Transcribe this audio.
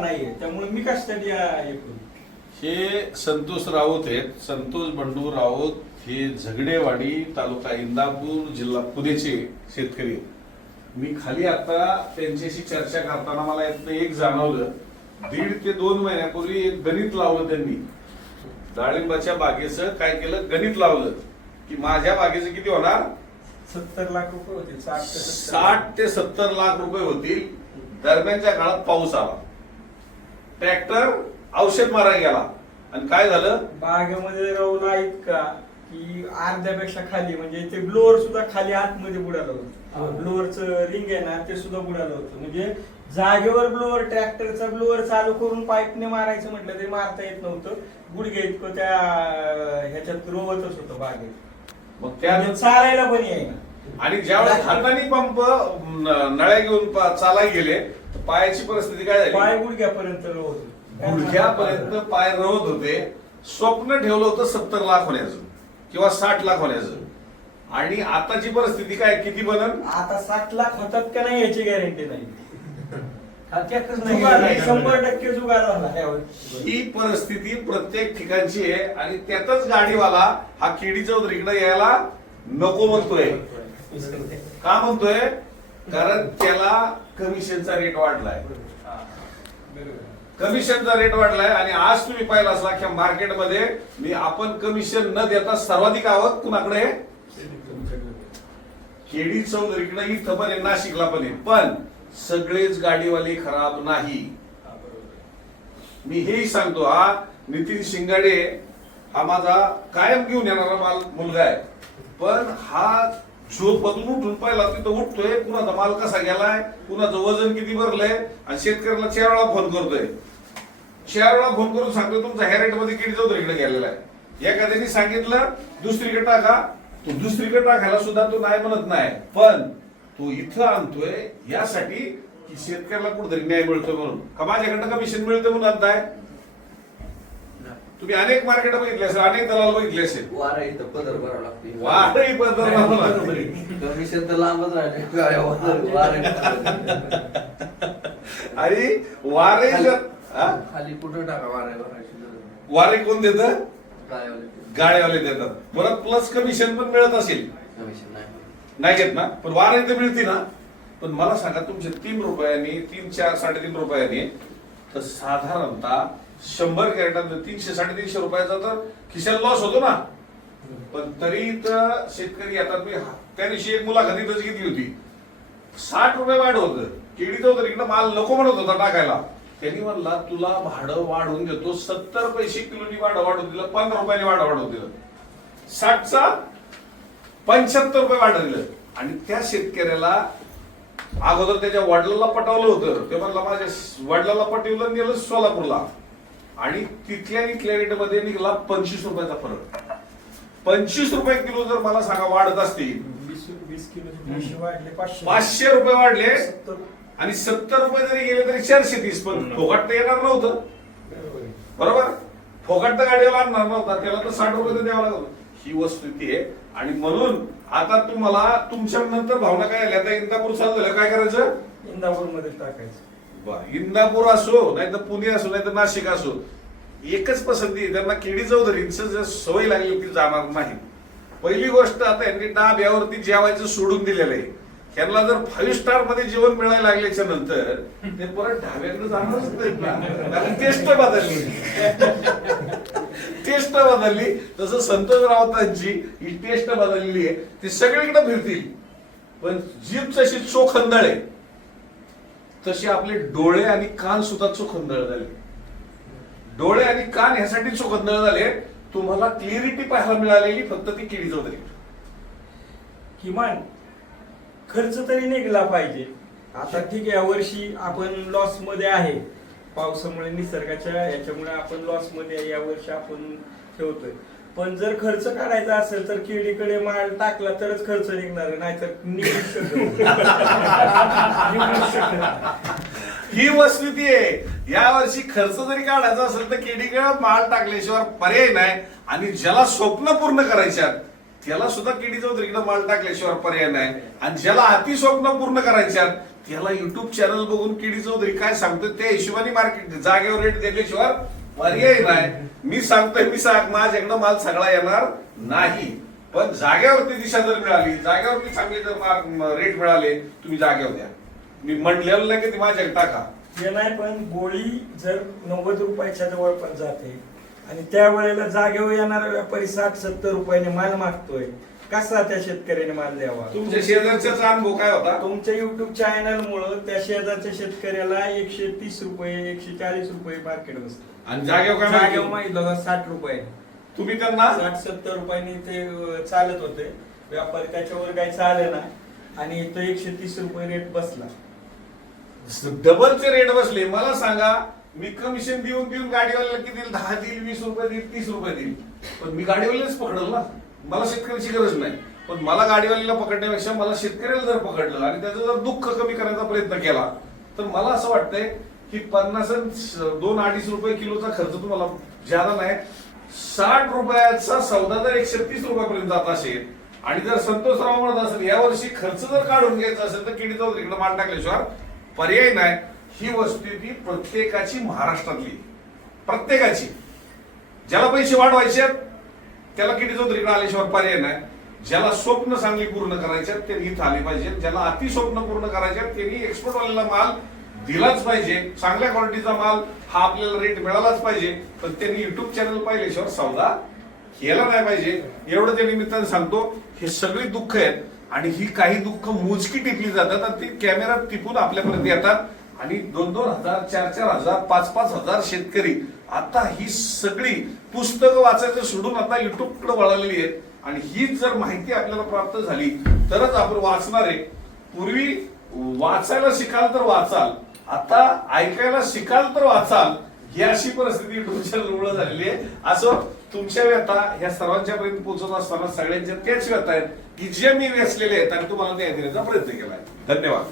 नाहीये. त्यामुळे मी कशासाठी हे करू? हे संतोष राऊत आहेत. संतोष बंडू राऊत हे झगडेवाडी तालुका इंदापूर जिल्हा पुणेचे शेतकरी आहेत. मी खाली आता त्यांच्याशी चर्चा करताना मला यातनं एक जाणवलं. दीड ते दोन महिन्यापूर्वी एक गणित लावलं त्यांनी. डाळिंबाच्या बागेचं काय केलं? गणित लावलं की माझ्या बागेचं किती होणार? सत्तर लाख रुपये होते साठ ते सत्तर. साठ ते सत्तर लाख रुपये होतील. दरम्यानच्या काळात पाऊस आला. ट्रॅक्टर औषध मारायला गेला. आणि काय झालं? बागेमध्ये राहून इतका की अर्ध्यापेक्षा खाली म्हणजे ते ब्लोअर सुद्धा खाली आतमध्ये बुडालं होतं. ब्लोअरचं रिंग आहे ना ते सुद्धा बुडालं होतं. म्हणजे जागेवर ब्लोअर ट्रॅक्टरचा ब्लोअर चालू करून पाईपने मारायचं म्हटलं तरी मारता येत नव्हतं. गुडघे इतकं त्या ह्याच्यात रोवतच होतं बागेत. मग त्या म्हणजे चालायला पण येईना. आणि ज्यावेळेस हाताने पंप नळ्या घेऊन चालाय गेले पायाची परिस्थिती काय पाय झाली गुडघ्यापर्यंत रोवत होते. गुडघ्यापर्यंत पाय रवत होते. स्वप्न ठेवलं होतं सत्तर लाख होण्याचं किंवा साठ लाख होण्याचं. आणि आताची परिस्थिती काय? किती बनन आता सात लाख होतात का नाही याची गॅरंटी नाही. शंभर टक्के जुगार ही परिस्थिती प्रत्येक ठिकाणची आहे. आणि त्यातच गाडीवाला हा केडी चौधरीकडे यायला नको म्हणतोय. का म्हणतोय? कारण त्याला कमिशनचा रेट वाढलाय. कमिशनचा रेट वाढलाय आणि आज तुम्ही पाहिला असला की मार्केटमध्ये मी आपण कमिशन न देता सर्वाधिक आवक कुणाकडे? केडी चौधरीकडे इथं पण आहे नाशिकला पण आहे. पण सगळेच गाडीवाले खराब नाही. मी हेही सांगतो हा नितीन शिंगाडे हा माझा कायम घेऊन येणारा माल मुलगा आहे. पण हा झोपतून उठून पहिला तिथं उठतोय कुणाचा माल कसा गेलाय कुणाचं वजन किती भरलंय आणि शेतकऱ्याला चार वेळा फोन करतोय. चार वेळा फोन करून सांगतोय तुमचा हॅरेटमध्ये किती चौधरीकडे गेलेला आहे? एखाद्याने सांगितलं दुसरीकडे टाका. तो दुसरीकडे टाकायला सुद्धा तो नाही म्हणत नाही. पण तो इथं आणतोय यासाठी की शेतकऱ्याला कुठेतरी न्याय मिळतो म्हणून. का माझ्याकडनं कमिशन मिळतं म्हणून आणताय? तुम्ही अनेक मार्केट बघितले असेल अनेक दलाल बघितले असेल. वारा इथं पदर भरावं लागते वारही बदल. कमिशन तर लांबच राहिले गाड्या वारा- वारा आणि वारे जर हा? खाली कुठं टाका वारा भरायची गरज नाही. वारे कोण देत? गाड्यावाले गाड्यावाले देतात. परत प्लस कमिशन पण मिळत असेल. कमिशन नाही नाही घेत ना? पण वारा इथे मिळते ना? पण मला सांगा तुमचे तीन रुपयांनी तीन चार साडेतीन रुपयांनी तर साधारणतः शंभर कॅरेटात तीनशे साडेतीनशे रुपयाचा तर खिशाला लॉस होतो ना. पण तरी तर शेतकरी आता मी त्या दिवशी एक मुलाखतीतच घेतली होती. साठ रुपये वाढ होतं. केळीचं होतं इकडं माल नको म्हणत होता टाकायला. त्यांनी म्हणला तुला भाडं वाढवून देतो. सत्तर पैसे किलोनी भाडं वाढवून दिलं पंधरा रुपयाने भाडं वाढवून दिलं. साठचा पंच्याहत्तर रुपये वाढवून दिलं. आणि त्या शेतकऱ्याला अगोदर त्याच्या वडिलाला पटवलं होतं. ते म्हणला माझ्या वडिलाला पटवलं नेलं सोलापूरला. आणि तिथल्या इथल्या रेटमध्ये निघाला पंचवीस रुपयाचा फरक. पंचवीस रुपये किलो जर मला सांगा वाढत असतील. पाचशे रुपये वाढले आणि सत्तर रुपये जरी गेले तरी चारशे तीस पण फोगाट तर येणार नव्हतं. बरोबर फोगाट तर गाडीला आणणार नव्हता त्याला तर साठ रुपये तर द्यावं लागलं. ही वस्तुस्थिती आहे. आणि म्हणून आता तुम्हाला तुमच्या नंतर भावना काय आल्या? आता इंदापूर चालू झालं. काय करायचं? इंदापूरमध्ये टाकायचं. बरं, इंदापूर असो नाही तर पुणे असो नाही तर नाशिक असो एकच पसंती त्यांना केडी चौधरींचं जर सवय लागली ती जाणार नाही. पहिली गोष्ट आता यांनी डाब यावरती जेवायचं सोडून दिलेलं आहे. त्यांना जर फाईव्ह स्टारमध्ये जेवण मिळायला लागल्याच्या नंतर ते परत ढाब्याकडे जाणारच नाही टेस्ट बदलली. टेस्ट बदलली. तसं संतोष रावतांची ही टेस्ट बदललेली आहे. ती सगळीकडे फिरतील. पण जीभ जशी चोखंदळ आहे. तसे आपले डोळे आणि कान सुद्धा चोखंदळ झाले. डोळे आणि कान ह्यासाठी चोखंदळ झाले तुम्हाला क्लिअरिटी पाहायला मिळालेली फक्त ती केळी चौधरी. किमान खर्च तरी निघला पाहिजे. आता ठीक आहे यावर्षी आपण लॉसमध्ये आहे. पावसामुळे निसर्गाच्या याच्यामुळे आपण लॉसमध्ये यावर्षी आपण ठेवतोय. पण जर खर्च काढायचा असेल तर केळीकडे माल टाकला तरच खर्च निघणार नाहीतर ही वस्तुती आहे. या वर्षी खर्च जरी काढायचा असेल तर केडीकडे माल टाकल्याशिवाय पर्याय नाही आणि ज्याला स्वप्न पूर्ण करायच्यात त्याला सुद्धा किडीचा चौधरीकडे माल टाकल्याशिवाय पर्याय नाही. आणि ज्याला अति स्वप्न पूर्ण करायच्यात त्याला युट्यूब चॅनल बघून किडी चौधरी काय सांगतो त्या हिशोबाने मार्केट जागेवर रेट दिल्याशिवाय पर्याय नाही. मी सांगतोय मी सांग माझ्याकडं माल सगळा येणार नाही. पण जागेवरती दिशा जर मिळाली जागेवरती चांगले जर रेट मिळाले तुम्ही जागेवर द्या मी म्हणलेलं नाही की ती माझ्याकडे टाका. हे नाही पण गोळी जर नव्वद रुपयाच्या जवळ पण जाते आणि त्यावेळेला जागेवर येणारा व्यापारी साठ सत्तर रुपयाने माल मागतोय कसा त्या शेतकऱ्याने माल द्यावा? तुमच्या शेजारच्याचा अनुभव काय होता? तुमच्या युट्यूब चॅनल मुळे त्या शेजारच्या शेतकऱ्याला एकशे तीस रुपये एकशे चाळीस रुपये मार्केट बसतं आणि जागेवर काय जागेवर माहिती? बघा साठ रुपये. तुम्ही त्यांना? साठ सत्तर रुपयांनी ते अं, चालत होते. व्यापारी त्याच्यावर काही चाले ना. आणि तो एकशे तीस रुपये रेट बसला. डबलचे रेट बसले मला सांगा मी कमिशन देऊन देऊन गाडीवाल्याला किती दहा देईल वीस रुपये देईल तीस रुपये देईल पण मी गाडीवाल्यालाच पकडल ना. मला शेतकऱ्याची गरज नाही. पण मला गाडीवाल्याला पकडण्यापेक्षा मला शेतकऱ्याला जर पकडलं आणि त्याचं जर दुःख कमी करण्याचा प्रयत्न केला तर मला असं वाटतंय की पन्नास दोन अडीच रुपये किलोचा खर्च तुम्हाला ज्यादा नाही साठ रुपयाचा सौदा जर एकशे तीस रुपयापर्यंत जात असेल आणि जर संतोषराव म्हणत असेल यावर्षी खर्च जर काढून घ्यायचा असेल तर किडी इकडे मान टाकल्याशिवाय पर्याय नाही. ही वस्तुस्थिती प्रत्येकाची महाराष्ट्रातली प्रत्येकाची. ज्याला पैसे वाढवायचे आहेत, त्याला किती चौधरीकडे आल्याशिवाय पर्याय नाही. ज्याला स्वप्न चांगली पूर्ण करायचे त्यांनी इथं आले पाहिजे. ज्याला अति स्वप्न पूर्ण करायचे त्यांनी एक्सपोर्ट वाल्याला माल दिलाच पाहिजे. चांगल्या क्वालिटीचा माल हा आपल्याला रेट मिळालाच पाहिजे. पण त्यांनी युट्यूब चॅनल पाहिल्याशिवाय सौदा केला नाही पाहिजे. एवढं त्या निमित्ताने सांगतो हे सगळी दुःख आहेत. आणि ही काही दुःख मोजकी टिपली जातात आणि ती कॅमेरा टिपून आपल्यापर्यंत येतात. आणि दोन दोन हजार चार चार हजार पाच पाच हजार शेतकरी. आता ही सगळी पुस्तकं वाचायचं सोडून आता युट्यूबकडे वळालेली आहेत. आणि हीच जर माहिती आपल्याला प्राप्त झाली तरच आपण वाचणार आहे. पूर्वी वाचायला शिकाल तर वाचाल. आता ऐकायला शिकाल तर वाचाल. ही अशी परिस्थिती तुमच्या चॅनलमुळे झालेली आहे. असं तुमच्या व्यथा ह्या सर्वांच्या पर्यंत पोहोचत असताना सगळ्यांच्या त्याच व्यथा आहेत की जे मी वेचलेले आहेत आणि तुम्हाला न्याय देण्याचा प्रयत्न केलाय. धन्यवाद.